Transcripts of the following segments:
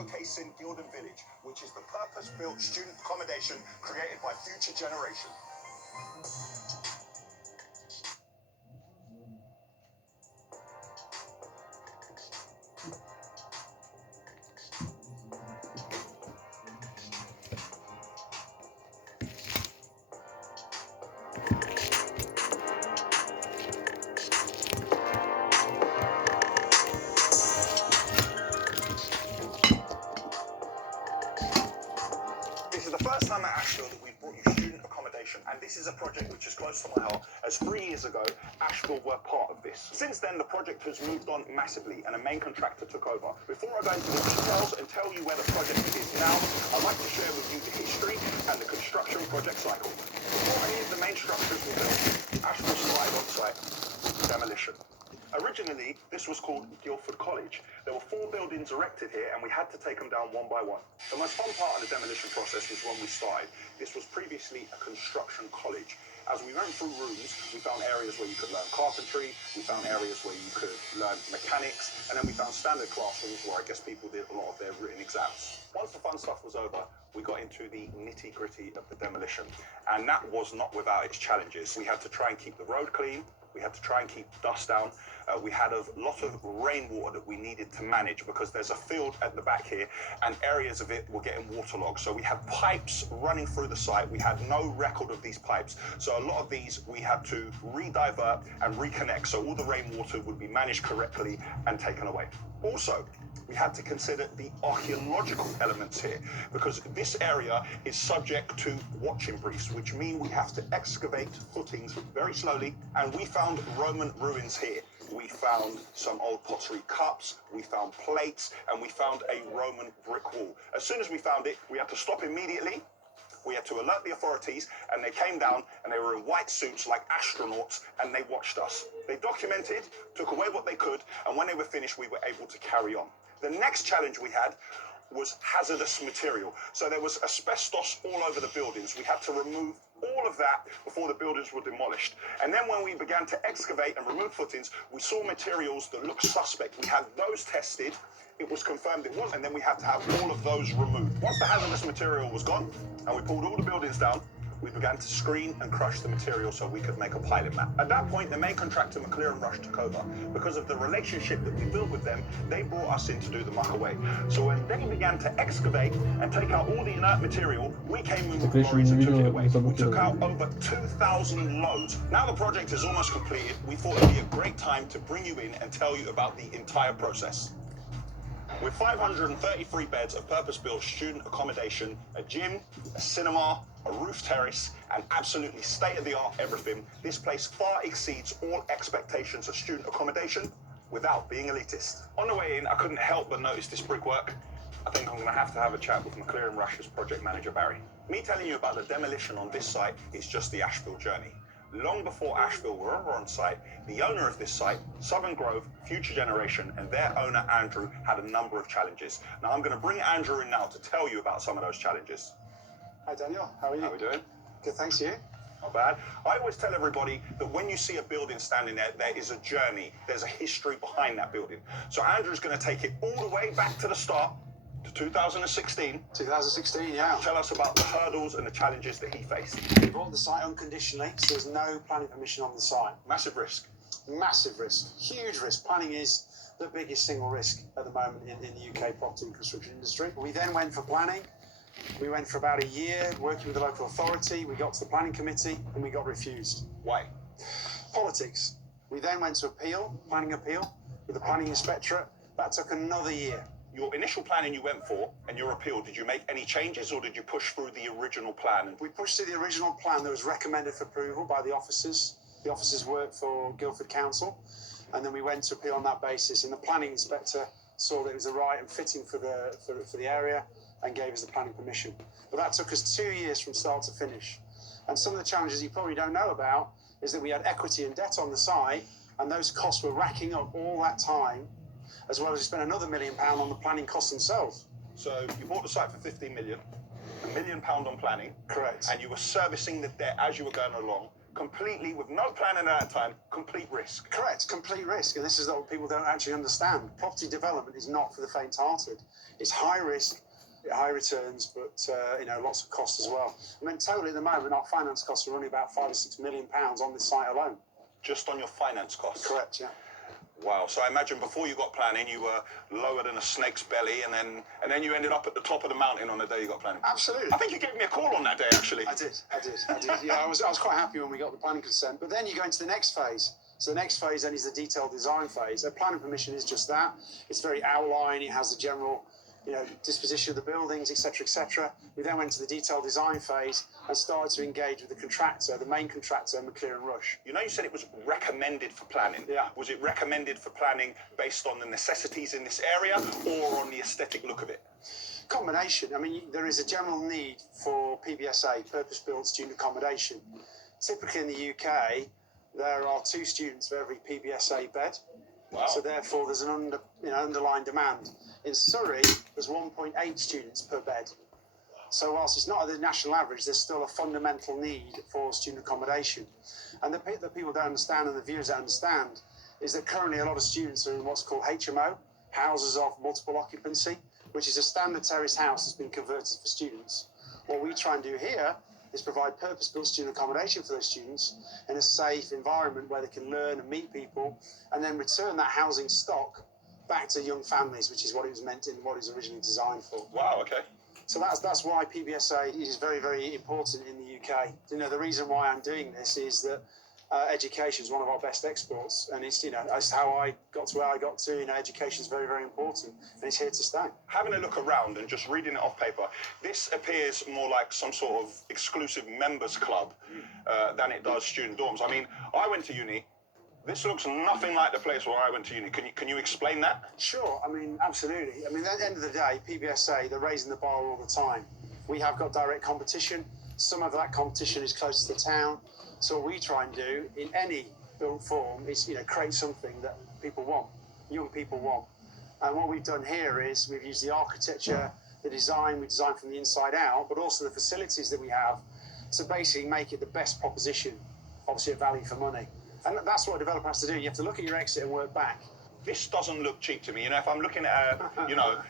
showcasing Gilden Village, which is the purpose-built student accommodation created by future generation. This is the first time at Asheville that we've brought you student accommodation, and this is a project which is close to my heart, as 3 years ago, Asheville were part of this. Since then, the project has moved on massively, and a main contractor took over. Before I go into the details and tell you where the project is now, I'd like to share with you the history and the construction project cycle. Before any of the main structures were built, Asheville started on site with demolition. Originally, this was called Guildford College. There were 4 buildings erected here, and we had to take them down one by one. The most fun part of the demolition process was when we started. This was previously a construction college. As we went through rooms, we found areas where you could learn carpentry, we found areas where you could learn mechanics, and then we found standard classrooms where I guess people did a lot of their written exams. Once the fun stuff was over, we got into the nitty-gritty of the demolition, and that was not without its challenges. We had to try and keep the road clean, we had to try and keep dust down. We had a lot of rainwater that we needed to manage because there's a field at the back here and areas of it were getting waterlogged. So we had pipes running through the site. We had no record of these pipes. So a lot of these we had to re-divert and reconnect so all the rainwater would be managed correctly and taken away. Also, we had to consider the archaeological elements here because this area is subject to watching briefs, which mean we have to excavate footings very slowly. And we found Roman ruins here. We found some old pottery cups, we found plates, and we found a Roman brick wall. As soon as we found it, we had to stop immediately. We had to alert the authorities, and they came down, and they were in white suits like astronauts, and they watched us. They documented, took away what they could, and when they were finished, we were able to carry on. The next challenge we had was hazardous material. So there was asbestos all over the buildings. We had to remove all of that before the buildings were demolished. And then when we began to excavate and remove footings, we saw materials that looked suspect. We had those tested. It was confirmed it was, and then we had to have all of those removed. Once the hazardous material was gone, and we pulled all the buildings down, we began to screen and crush the material so we could make a pilot map. At that point, the main contractor, McLaren Rush, took over. Because of the relationship that we built with them, they brought us in to do the muck away. So when they began to excavate and take out all the inert material, we came in with lorries and took it away. We took out over 2,000 loads. Now the project is almost completed. We thought it'd be a great time to bring you in and tell you about the entire process. With 533 beds of purpose-built student accommodation, a gym, a cinema, a roof terrace, and absolutely state-of-the-art everything, this place far exceeds all expectations of student accommodation without being elitist. On the way in, I couldn't help but notice this brickwork. I think I'm going to have a chat with McLaren Rush's project manager, Barry. Me telling you about the demolition on this site is just the Asheville journey. Long before Asheville were ever on site, the owner of this site, Southern Grove, Future Generation, and their owner, Andrew, had a number of challenges. Now, I'm going to bring Andrew in now to tell you about some of those challenges. Hi, Daniel. How are you? How are we doing? Good, thanks. You? Not bad. I always tell everybody that when you see a building standing there, there is a journey. There's a history behind that building. So Andrew's going to take it all the way back to the start, to 2016. 2016, yeah. Tell us about the hurdles and the challenges that he faced. We bought the site unconditionally, so there's no planning permission on the site. Massive risk. Massive risk. Huge risk. Planning is the biggest single risk at the moment in the UK property and construction industry. We then went for planning. We went for about a year working with the local authority. We got to the planning committee and we got refused. Why? Politics. We then went to appeal, planning appeal, with the planning inspectorate. That took another year. Your initial planning you went for and your appeal, did you make any changes or did you push through the original plan? We pushed through the original plan that was recommended for approval by the officers. The officers worked for Guildford Council, and then we went to appeal on that basis, and the planning inspector saw that it was the right and fitting for the area and gave us the planning permission. But that took us 2 years from start to finish. And some of the challenges you probably don't know about is that we had equity and debt on the site, and those costs were racking up all that time, as well as we spent another £1 million on the planning costs themselves. So you bought the site for 15 million, £1 million on planning. Correct. And you were servicing the debt as you were going along. completely, with no planning at that time, complete risk. Correct, complete risk. And this is what people don't actually understand. Property development is not for the faint-hearted. It's high risk, high returns, but lots of costs as well. I mean, totally at the moment, our finance costs are only about £5 or £6 million on this site alone. Just on your finance costs? Correct, yeah. Wow. So I imagine before you got planning, you were lower than a snake's belly, and then you ended up at the top of the mountain on the day you got planning. Absolutely. I think you gave me a call on that day, actually. I did. Yeah, I was quite happy when we got the planning consent. But then you go into the next phase. So the next phase then is the detailed design phase. A planning permission is just that. It's very outline. It has the general, disposition of the buildings, etc., etc. We then went to the detailed design phase and started to engage with the contractor, the main contractor, McLaren Rush. You said it was recommended for planning. Yeah. Was it recommended for planning based on the necessities in this area or on the aesthetic look of it? Combination. I mean, there is a general need for PBSA, purpose-built student accommodation. Typically in the UK, there are 2 students for every PBSA bed. Wow. So therefore, there's an underlying demand. In Surrey, there's 1.8 students per bed. So whilst it's not at the national average, there's still a fundamental need for student accommodation. And the people don't understand, and the viewers don't understand, is that currently a lot of students are in what's called HMO, houses of multiple occupancy, which is a standard terrace house that's been converted for students. What we try and do here is provide purpose-built student accommodation for those students in a safe environment where they can learn and meet people, and then return that housing stock back to young families, which is what it was meant in, what it was originally designed for. Wow, okay. So that's why PBSA is very, very important in the UK. The reason why I'm doing this is that education is one of our best exports, and it's that's how I got to where I got to. Education is very, very important, and it's here to stay. Having a look around and just reading it off paper, this appears more like some sort of exclusive members club than it does student dorms. I mean, I went to uni. This looks nothing like the place where I went to uni. Can you explain that? Sure. I mean, absolutely. I mean, at the end of the day, PBSA, they're raising the bar all the time. We have got direct competition. Some of that competition is close to the town. So what we try and do in any built form is, create something that people want, young people want. And what we've done here is we've used the architecture, the design, we designed from the inside out, but also the facilities that we have to basically make it the best proposition, obviously at value for money. And that's what a developer has to do. You have to look at your exit and work back. This doesn't look cheap to me. If I'm looking at,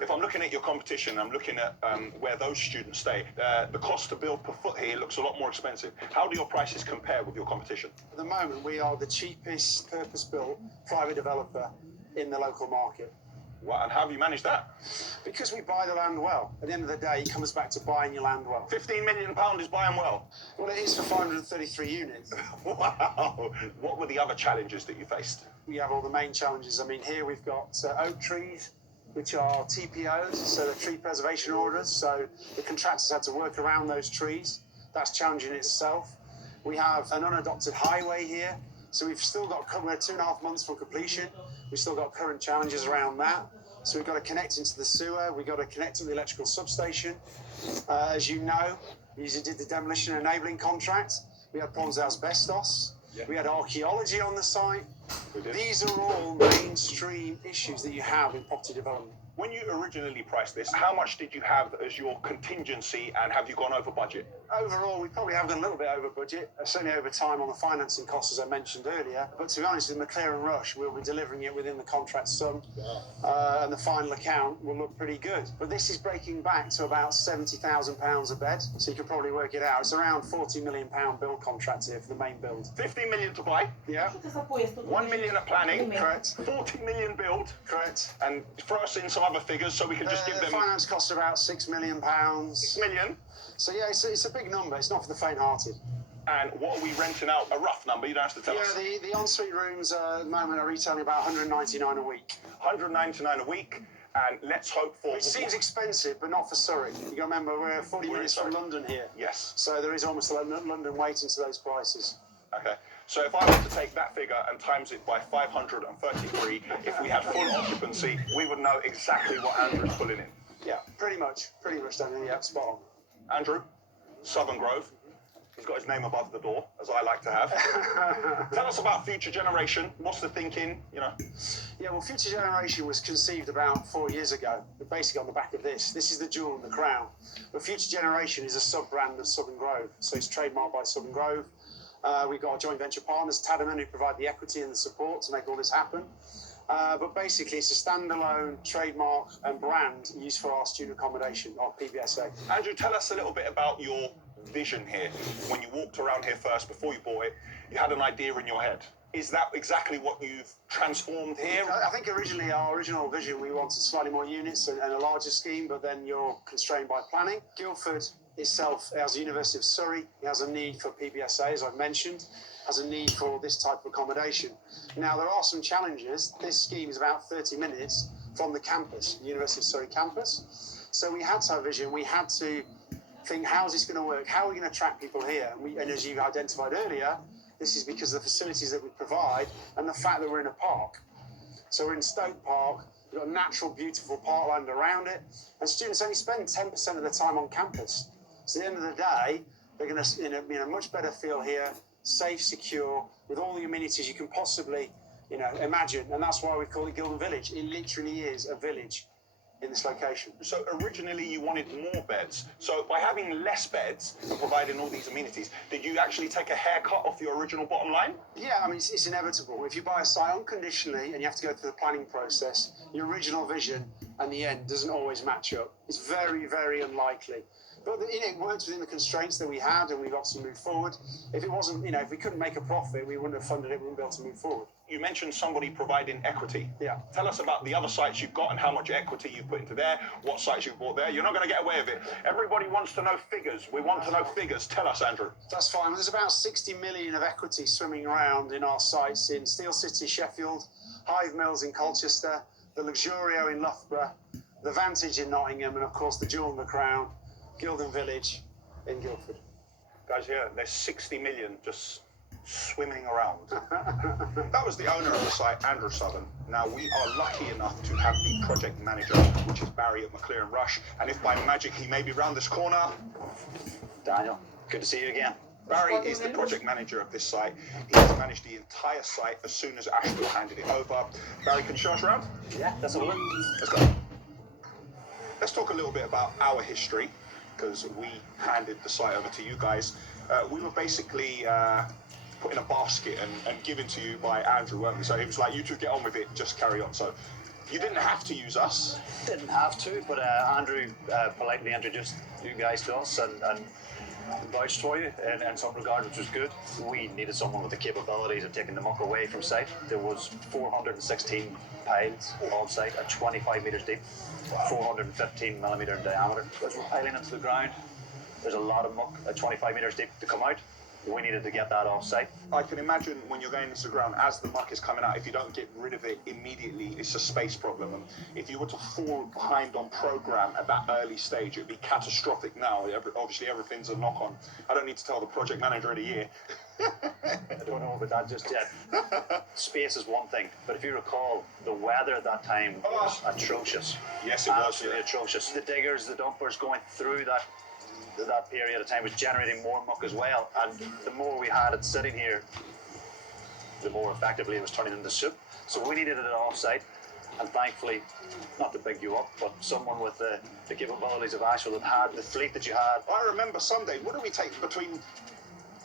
if I'm looking at your competition, I'm looking at where those students stay. The cost to build per foot here looks a lot more expensive. How do your prices compare with your competition? At the moment, we are the cheapest purpose-built private developer in the local market. Wow, and how have you managed that? Because we buy the land well. At the end of the day, it comes back to buying your land well. £15 million is buying well. Well, it is for 533 units. Wow. What were the other challenges that you faced? We have all the main challenges. I mean, here we've got oak trees, which are TPOs, so they're tree preservation orders. So the contractors had to work around those trees. That's challenging in itself. We have an unadopted highway here. So we've still got, we're 2.5 months from completion. We've still got current challenges around that. So we've got to connect into the sewer. We've got to connect to the electrical substation. As you know, we usually did the demolition enabling contract. We had problems with asbestos. Yeah. We had archaeology on the site. These are all mainstream issues that you have in property development. When you originally priced this, how much did you have as your contingency, and have you gone over budget? Overall, we probably have gone a little bit over budget, certainly over time on the financing costs, as I mentioned earlier. But to be honest, with McLaren Rush, we'll be delivering it within the contract sum, and the final account will look pretty good. But this is breaking back to about £70,000 a bed, so you can probably work it out. It's around £40 million build contract here for the main build. 15 million to buy? Yeah. 1 million at planning? Correct. 40 million build? Correct. And throw us in some other figures so we can just give them... Finance costs about £6 million. 6 million? So yeah, it's a big number. It's not for the faint-hearted. And what are we renting out? A rough number, you don't have to tell us. Yeah, the ensuite rooms at the moment are retailing about £199 a week. £199 a week, and let's hope for... It seems expensive, but not for Surrey. You got to remember, we're 40 minutes from London here. Yes. So there is almost a London weight into those prices. Okay. So if I were to take that figure and times it by 533, if we had full occupancy, we would know exactly what Andrew's pulling in. Yeah, pretty much, Daniel. Yeah, spot on. Andrew, Southern Grove. He's got his name above the door, as I like to have. Tell us about Future Generation. What's the thinking, Yeah, well, Future Generation was conceived about 4 years ago, but basically on the back of this. This is the jewel in the crown. But Future Generation is a sub-brand of Southern Grove, so it's trademarked by Southern Grove. We've got our joint venture partners, Tadaman, who provide the equity and the support to make all this happen. But basically, it's a standalone trademark and brand used for our student accommodation, our PBSA. Andrew, tell us a little bit about your vision here. When you walked around here first, before you bought it, you had an idea in your head. Is that exactly what you've transformed here? I think originally, our original vision, we wanted slightly more units and a larger scheme, but then you're constrained by planning. Guildford itself, as the University of Surrey, has a need for PBSA, as I've mentioned, has a need for this type of accommodation. Now, there are some challenges. This scheme is about 30 minutes from the campus, the University of Surrey campus. So we had to have a vision. We had to think, how is this going to work? How are we going to attract people here? And as you identified earlier, this is because of the facilities that we provide and the fact that we're in a park. So we're in Stoke Park, we've got a natural, beautiful parkland around it, and students only spend 10% of their time on campus. So at the end of the day, they're going to be in a much better feel here, safe, secure, with all the amenities you can possibly, imagine. And that's why we call it Gildon Village. It literally is a village in this location. So originally you wanted more beds. So by having less beds and providing all these amenities, did you actually take a haircut off your original bottom line? Yeah, I mean, it's inevitable. If you buy a site unconditionally and you have to go through the planning process, your original vision and the end doesn't always match up. It's very, very unlikely. But it worked within the constraints that we had, and we've obviously moved forward. If it wasn't, if we couldn't make a profit, we wouldn't have funded it, we wouldn't be able to move forward. You mentioned somebody providing equity. Yeah. Tell us about the other sites you've got and how much equity you've put into there, what sites you've bought there. You're not going to get away with it. Everybody wants to know figures. We want to know figures. Tell us, Andrew. That's fine. There's about 60 million of equity swimming around in our sites in Steel City, Sheffield, Hive Mills in Colchester, the Luxurio in Loughborough, the Vantage in Nottingham, and of course the Jewel and the Crown, Gildon Village in Guildford. Guys, yeah, there's 60 million just swimming around. That was the owner of the site, Andrew Southern. Now, we are lucky enough to have the project manager, which is Barry at McLaren Rush. And if by magic he may be round this corner... Daniel, good to see you again. Barry is the project manager of this site. He has managed the entire site as soon as Asheville handed it over. Barry, can you show us around? Yeah, that's a look. Let's go. Let's talk a little bit about our history, because we handed the site over to you guys. We were basically put in a basket and given to you by Andrew, weren't we? So he was like, you two get on with it, just carry on. So you didn't have to use us. Didn't have to, but Andrew politely introduced you guys to us and vouched for you in some regard, which was good. We needed someone with the capabilities of taking the muck away from site. There was 416 piles on site at 25 metres deep, 415 millimetre in diameter. As we're piling into the ground, there's a lot of muck at 25 metres deep to come out. We needed to get that off site. I can imagine when you're going into the ground, as the muck is coming out, if you don't get rid of it immediately, it's a space problem. And if you were to fall behind on program at that early stage, it'd be catastrophic now. Obviously, everything's a knock-on. I don't need to tell the project manager of the year. I don't know about that just yet. Space is one thing, but if you recall, the weather at that time was atrocious. Yes, it was. Absolutely atrocious. The diggers, the dumpers going through that period of time was generating more muck as well, and the more we had it sitting here, the more effectively it was turning into soup. So we needed it off-site, and thankfully, not to big you up, but someone with the capabilities of Asheville that had the fleet that you had. I remember Sunday, what did we take between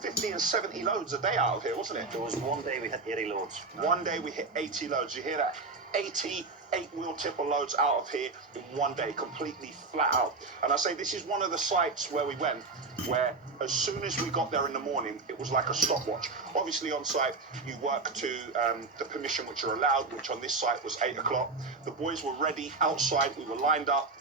50 and 70 loads a day out of here, wasn't it? There was one day we hit 80 loads. One day we hit 80 loads. You hear that? 80 8-wheel tipper loads out of here in one day, completely flat out. And I say this is one of the sites where we went, where as soon as we got there in the morning, it was like a stopwatch. Obviously on site, you work to the permission which you're allowed, which on this site was 8 o'clock. The boys were ready outside, we were lined up,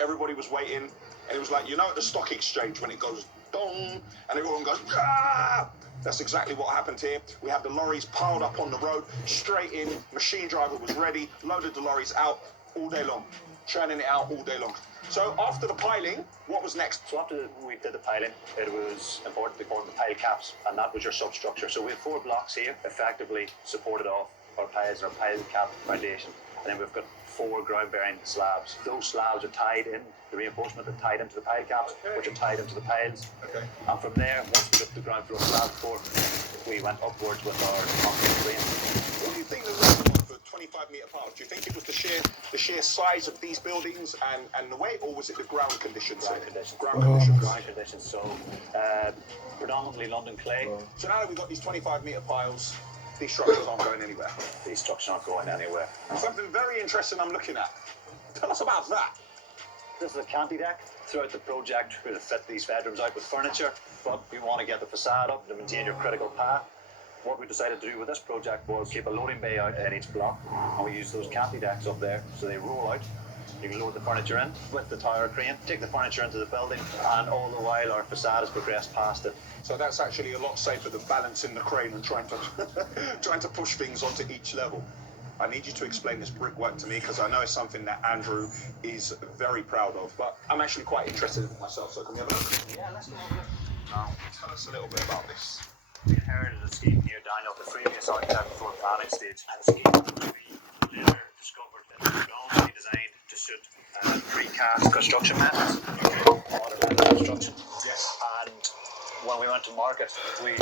everybody was waiting, and it was like, at the stock exchange when it goes dong, and everyone goes, ah! That's exactly what happened here. We have the lorries piled up on the road, straight in, machine driver was ready, loaded the lorries out all day long, churning it out all day long. So after the piling, what was next? So after we did the piling, it was important to form the pile caps, and that was your substructure. So we have 4 blocks here, effectively supported off our piles, our pile cap foundation, and then we've got 4 ground-bearing slabs. Those slabs are tied in, the reinforcement are tied into the pile caps, which are tied into the piles. Okay. And from there, once we got the ground floor slab for, we went upwards with our concrete frame. What do you think the reason was for 25-meter piles? Do you think it was the sheer size of these buildings and the weight, or was it the ground conditions? Ground conditions. So predominantly London clay. So now that we've got these 25-meter piles, these structures aren't going anywhere. These structures aren't going anywhere. Something very interesting I'm looking at. Tell us about that. This is a canty deck. Throughout the project, we're going to fit these bedrooms out with furniture, but we want to get the facade up to maintain your critical path. What we decided to do with this project was keep a loading bay out in each block, and we use those canty decks up there so they roll out. You can load the furniture in with the tower crane, take the furniture into the building, and all the while our facade has progressed past it. So that's actually a lot safer than balancing the crane and trying to trying to push things onto each level. I need you to explain this brickwork to me, because I know it's something that Andrew is very proud of, but I'm actually quite interested in it myself, so can we have a look? Yeah, let's go over it. Now, tell us a little bit about this. We inherited a scheme here down at the previous architect before planning stage, and the scheme we later discovered that it was only designed to suit precast construction methods, modern construction. Yes. And when we went to market, we